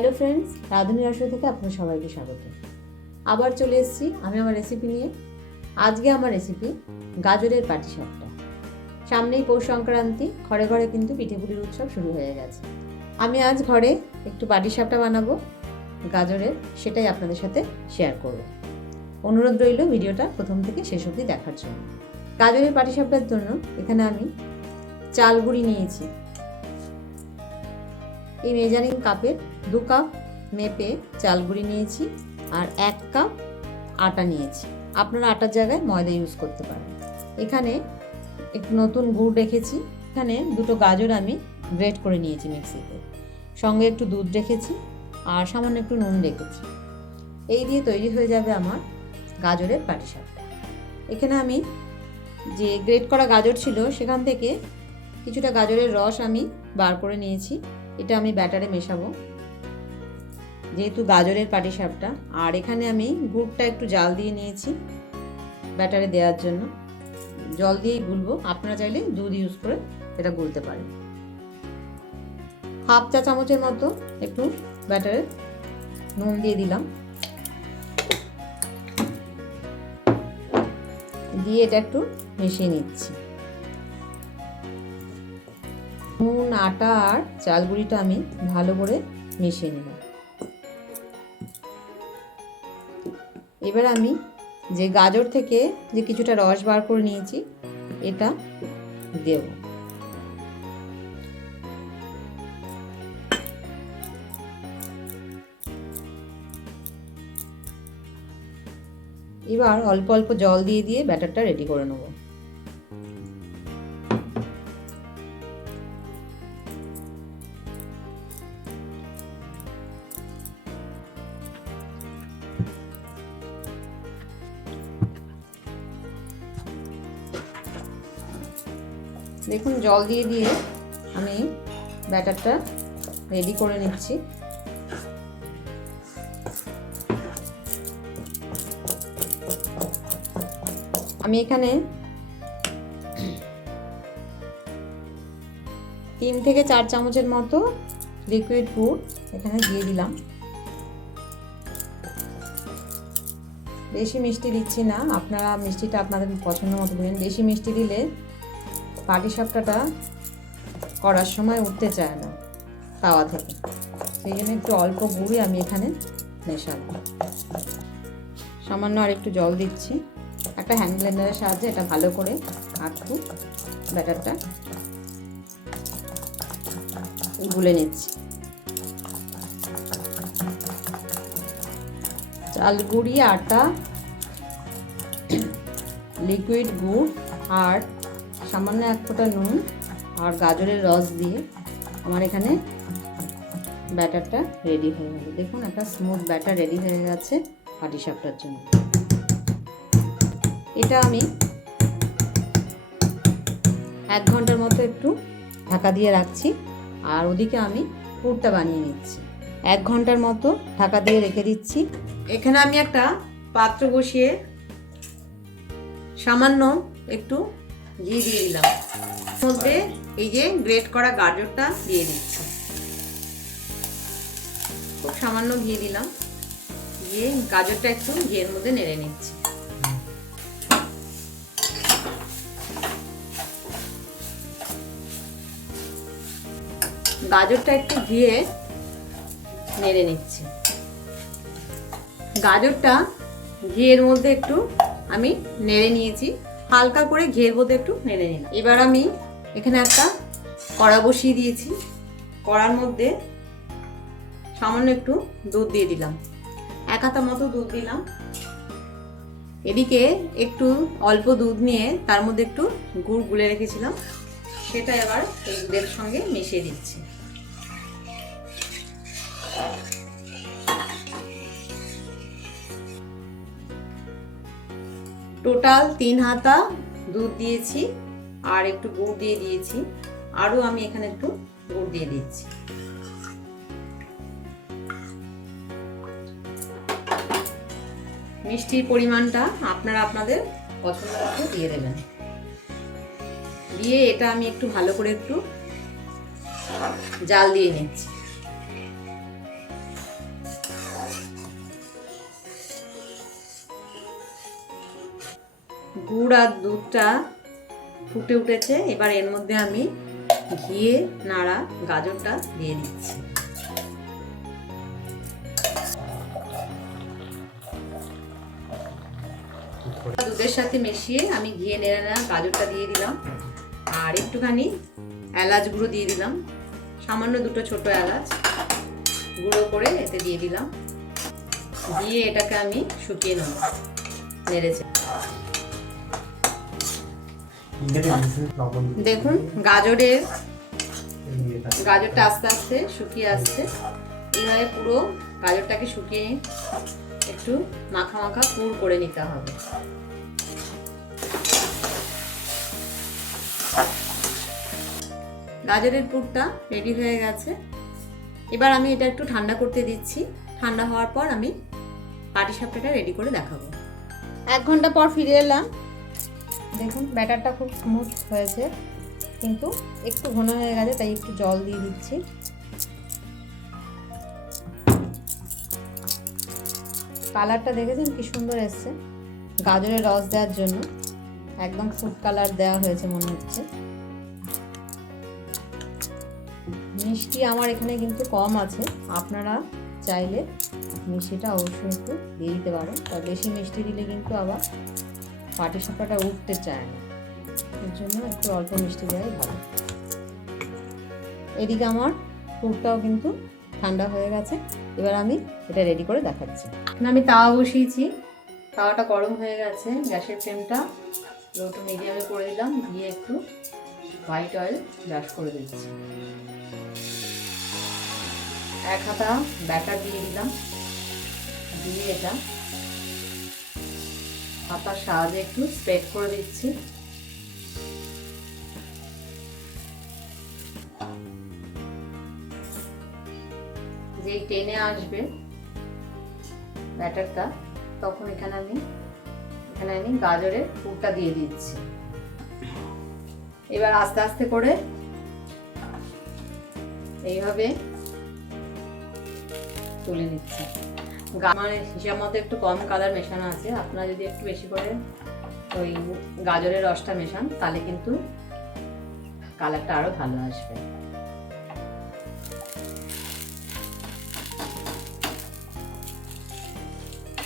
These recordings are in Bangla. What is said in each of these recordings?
হ্যালো ফ্রেন্ডস, রাঁধুনি রসো থেকে আপনার সবাইকে স্বাগত। আবার চলে এসেছি আমি আমার রেসিপি নিয়ে। আজকে আমার রেসিপি গাজরের পাটিসাপটা। সামনেই পৌষ সংক্রান্তি, ঘরে ঘরে কিন্তু পিঠেপুলির উৎসব শুরু হয়ে গেছে। আমি আজ ঘরে একটু পাটিসাপটা বানাবো, গাজরের, সেটাই আপনাদের সাথে শেয়ার করব। অনুরোধ রইল ভিডিওটা প্রথম থেকে শেষ অবধি দেখার জন্য। গাজরের পাটিসাপটার জন্য এখানে আমি চাল গুঁড়ি নিয়েছি। এই মেজারিং কাপের দু কাপ মেপে চাল গুঁড়ি নিয়েছি আর এক কাপ আটা নিয়েছি। আপনারা আটার জায়গায় ময়দা ইউজ করতে পারেন। এখানে একটু নতুন গুড় রেখেছি। এখানে দুটো গাজর আমি গ্রেট করে নিয়েছি মিক্সিতে। সঙ্গে একটু দুধ রেখেছি আর সামান্য একটু নুন রেখেছি। এই দিয়ে তৈরি হয়ে যাবে আমার গাজরের পাটিসাপটা এখানে আমি যে গ্রেট করা গাজর ছিল, সেখান থেকে কিছুটা গাজরের রস আমি বার করে নিয়েছি। এটা আমি ব্যাটারে মেশাবো। যেহেতু গাজরের পাটিসাপটা আর এখানে আমি গুড়টা একটু জাল দিয়ে নিয়েছি ব্যাটারে দেওয়ার জন্য। জল দিয়েই গুলবো। আপনারা চাইলে দুধ ইউজ করে এটা গুলতে পারেন। হাফ চা চামচের মতো একটু ব্যাটারে নুন দিয়ে দিলাম। দিয়ে এটা একটু মিশিয়ে নিচ্ছি। নুন, আটা আর চাল গুঁড়িটা আমি ভালো করে মিশিয়ে নেব। এবার আমি যে গাজর থেকে যে কিছুটা রস বার করে নিয়েছি, এটা দেব। এবার অল্প অল্প জল দিয়ে দিয়ে ব্যাটারটা রেডি করে নেব। দেখুন, জল দিয়ে দিয়ে আমি ব্যাটারটা রেডি করে নিচ্ছি। আমি এখানে তিন থেকে চার চামচের মতো লিকুইড ফুড এখানে দিয়ে দিলাম। বেশি মিষ্টি দিচ্ছি না, আপনারা মিষ্টিটা আপনাদের পছন্দ মতো দেবেন। বেশি মিষ্টি দিলে পাটিসাপটাটা করার সময় উঠতে চায় না, তাওয়া থেকে সেই জন্য একটু অল্প গুঁড়ি আমি এখানে মেশাবো। সামান্য আর একটু জল দিচ্ছি। একটা হ্যান্ড ব্লেন্ডারের সাহায্যে এটা ভালো করে আটটু ব্যাটারটা। গুলে নিচ্ছি। চাল গুঁড়ি, আটা লিকুইড গুড় আর সামান্য এক ফোঁটা নুন আর গাজরের রস দিয়ে আমার এখানে ব্যাটারটা রেডি হয়ে গেল। দেখুন, একটা স্মুথ ব্যাটার রেডি হয়ে গেছে পাটিসাপটার জন্য। এটা আমি এক ঘণ্টার মতো একটু ঢাকা দিয়ে রাখছি আর ওদিকে আমি পুরটা বানিয়ে নিচ্ছি। এক ঘণ্টার মতো ঢাকা দিয়ে রেখে দিচ্ছি। এখানে আমি একটা পাত্র বসিয়ে সামান্য একটু ঘি দিয়ে দিলাম। মধ্যে এই যে গ্রেট করা গাজরটা দিয়ে দিচ্ছি। খুব সামান্য ঘি দিলাম। দিয়ে গাজরটা একটু ঘিয়ের মধ্যে নেড়ে নিচ্ছি। গাজরটা একটু ঘিয়ে নেড়ে নিচ্ছি। গাজরটা ঘিয়ের মধ্যে একটু আমি নেড়ে নিয়েছি। হালকা করে ঘের মধ্যে একটু নেড়ে নিলাম। এবার আমি এখানে একটা কড়া বসিয়ে দিয়েছি। কড়ার মধ্যে সামান্য একটু দুধ দিয়ে দিলাম। এক হাতা মতো দুধ দিলাম। এদিকে একটু অল্প দুধ নিয়ে তার মধ্যে একটু গুড় গুলে রেখেছিলাম। সেটা এবার দুধের সঙ্গে মিশিয়ে দিচ্ছি। টোটাল তিন হাতা দুধ দিয়েছি আর একটু গুড় দিয়ে দিয়েছি। আরও আমি এখানে একটু গুড় দিয়ে দিচ্ছি। মিষ্টির পরিমাণটা আপনারা আপনাদের পছন্দ মতো দিয়ে দেবেন। দিয়ে এটা আমি একটু ভালো করে একটু জাল দিয়ে নিচ্ছি। গুড় আর দুধটা ফুটে উঠেছে। এবার এর মধ্যে আমি ঘিয়ে, নাড়া, গাজরটা দিয়ে দিচ্ছি। দুধের সাথে মিশিয়ে আমি ঘিয়ে, নেড়ে নেওয়া গাজরটা দিয়ে দিলাম। আর একটুখানি এলাচ গুঁড়ো দিয়ে দিলাম। সামান্য দুটো ছোট এলাচ গুঁড়ো করে এতে দিয়ে দিলাম। দিয়ে এটাকে আমি শুকিয়ে নেব। নেড়েছে দেখুন, গাজরের গাজরটা আস্তে আস্তে শুকিয়ে আসছে। এইভাবে পুরো গাজরটাকে শুকিয়ে একটু মাখা মাখা পুর করে নিতে হবে। গাজরের পুরটা রেডি হয়ে গেছে। এবার আমি এটা একটু ঠান্ডা করতে দিচ্ছি। ঠান্ডা হওয়ার পর আমি পাটি সাপটাটা রেডি করে দেখাবো। এক ঘণ্টা পর ফিরে এলাম। দেখুন, ব্যাটারটা খুব স্মুথ হয়েছে, কিন্তু একটু ঘন হয়ে গেছে, তাই একটু জল দিয়ে দিচ্ছি। কালারটা দেখেছেন কি সুন্দর এসছে? গাজরের রস দেওয়ার জন্য, একদম ফুড কালার দেওয়া হয়েছে মনে হচ্ছে। মিষ্টি আমার এখানে কিন্তু কম আছে, আপনারা চাইলে মিষ্টিটা অবশ্যই একটু দিয়ে দিতে পারেন আর বেশি মিষ্টি দিলে কিন্তু আবার পাটি সাপটাটা উঠতে চায় না। এর জন্য একটু অল্প মিষ্টি দেওয়াই ভালো। এদিকে আমার পুরটাও কিন্তু ঠান্ডা হয়ে গেছে। এবার আমি এটা রেডি করে দেখাচ্ছি। আমি তাওয়া বসিয়েছি। তাওয়াটা গরম হয়ে গেছে। গ্যাসের ফ্লেমটা লো মিডিয়ামে করে দিলাম। দিয়ে একটু হোয়াইট অয়েল ব্রাশ করে দিচ্ছি। এক হাতা ব্যাটার দিয়ে দিলাম। দিয়ে এটা হাতার সাহায্যে একটু স্প্রেড করে দিচ্ছি। যেই টেনে আসবে ব্যাটারটা, তখন এখানে আমি এখানে আমি গাজরের পুরটা দিয়ে দিচ্ছি। এবার আস্তে আস্তে করে এইভাবে তুলে নিচ্ছি। আমার হিসাব মতো একটু কম কালার মেশানো আছে। আপনারা যদি একটু বেশি করে ওই গাজরের রসটা মেশান, তাহলে কিন্তু কালারটা আরও ভালো আসবে।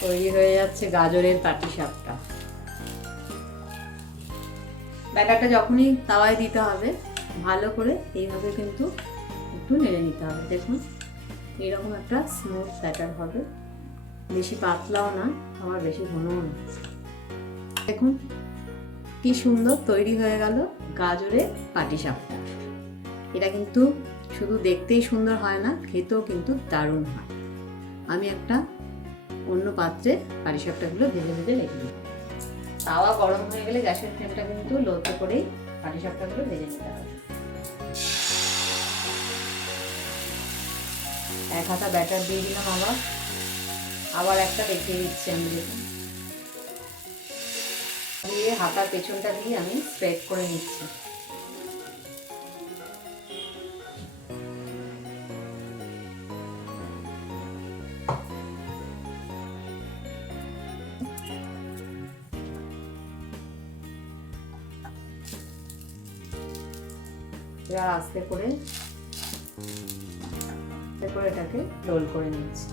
তৈরি হয়ে যাচ্ছে গাজরের পাটি সাপটা ব্যাটারটা যখনই তাওয়ায় দিতে হবে, ভালো করে এইভাবে কিন্তু একটু নেড়ে নিতে হবে। দেখুন এইরকম একটা স্মুথ ব্যাটার হবে। বেশি পাতলাও না, আবার বেশি ঘনও না। দেখুন, কি সুন্দর তৈরি হয়ে গেল গাজরের পাটিসাপটা এটা কিন্তু শুধু দেখতেই সুন্দর হয় না, খেতেও কিন্তু দারুণ হয়। আমি একটা অন্য পাত্রে পাটিসাপটাগুলো ভেজে ভেজে রেখে দিই তাওয়া গরম হয়ে গেলে গ্যাসের ফ্লেমটা কিন্তু লোতে করেই পাটিসাপটাগুলো ভেজে নিতে হবে। এক হাতা ব্যাটার দিয়ে দিলাম আবার। আবার একটা দেখিয়ে দিচ্ছি আমি দেখুন। দিয়ে হাতার পেছনটা দিয়ে আমি স্প্রেড করে নিচ্ছি। আস্তে করে করে এটাকে রোল করে নিচ্ছি।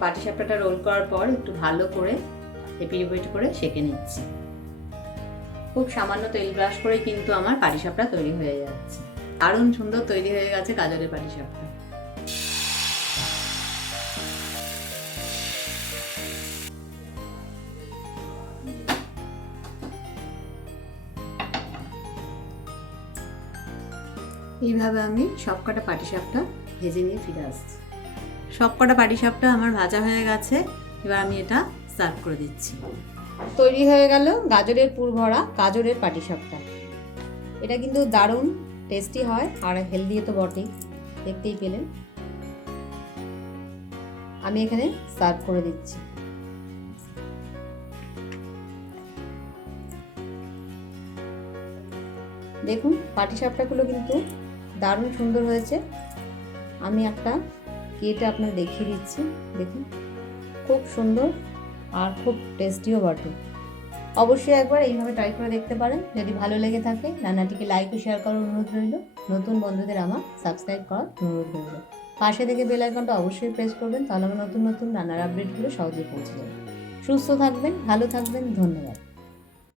পাটি সাপটাটা রোল করার পর একটু ভালো করে এপিট করে সেঁকে নিচ্ছি। খুব সামান্য তেল ব্রাশ করে কিন্তু আমার পাটিসাপটা তৈরি হয়ে যাচ্ছে। দারুণ সুন্দর তৈরি হয়ে গেছে গাজরের পাটিসাপটা এইভাবে আমি সবকটা পাটিসাপটা ভেজে নিয়ে ফিরে আসছি। সবকটা পাটিসাপটা আমার ভাজা হয়ে গেছে। এবার আমি এটা সার্ভ করে দিচ্ছি। তৈরি হয়ে গেল গাজরের পুর ভরা গাজরের পাটিসাপটা এটা কিন্তু দারুণ টেস্টি হয় আর হেলদি তো বটেই। দেখতেই পেলেন। আমি এখানে সার্ভ করে দিচ্ছি। দেখুন পাটিসাপটাগুলো কিন্তু দারুণ সুন্দর হয়েছে। আমি একটা কেটে আপনার দেখিয়ে দিচ্ছি, দেখুন। খুব সুন্দর আর খুব টেস্টিও বটে। অবশ্যই একবার এইভাবে ট্রাই করে দেখতে পারেন। যদি ভালো লেগে থাকে, রান্নাটিকে লাইক ও শেয়ার করার অনুরোধ রইল। নতুন বন্ধুদের আমার সাবস্ক্রাইব করার অনুরোধ রইল। পাশে থেকে বেল আইকনটা অবশ্যই প্রেস করবেন, তাহলে আমার নতুন নতুন রান্নার আপডেটগুলো সহজেই পৌঁছে যাবে। সুস্থ থাকবেন, ভালো থাকবেন, ধন্যবাদ।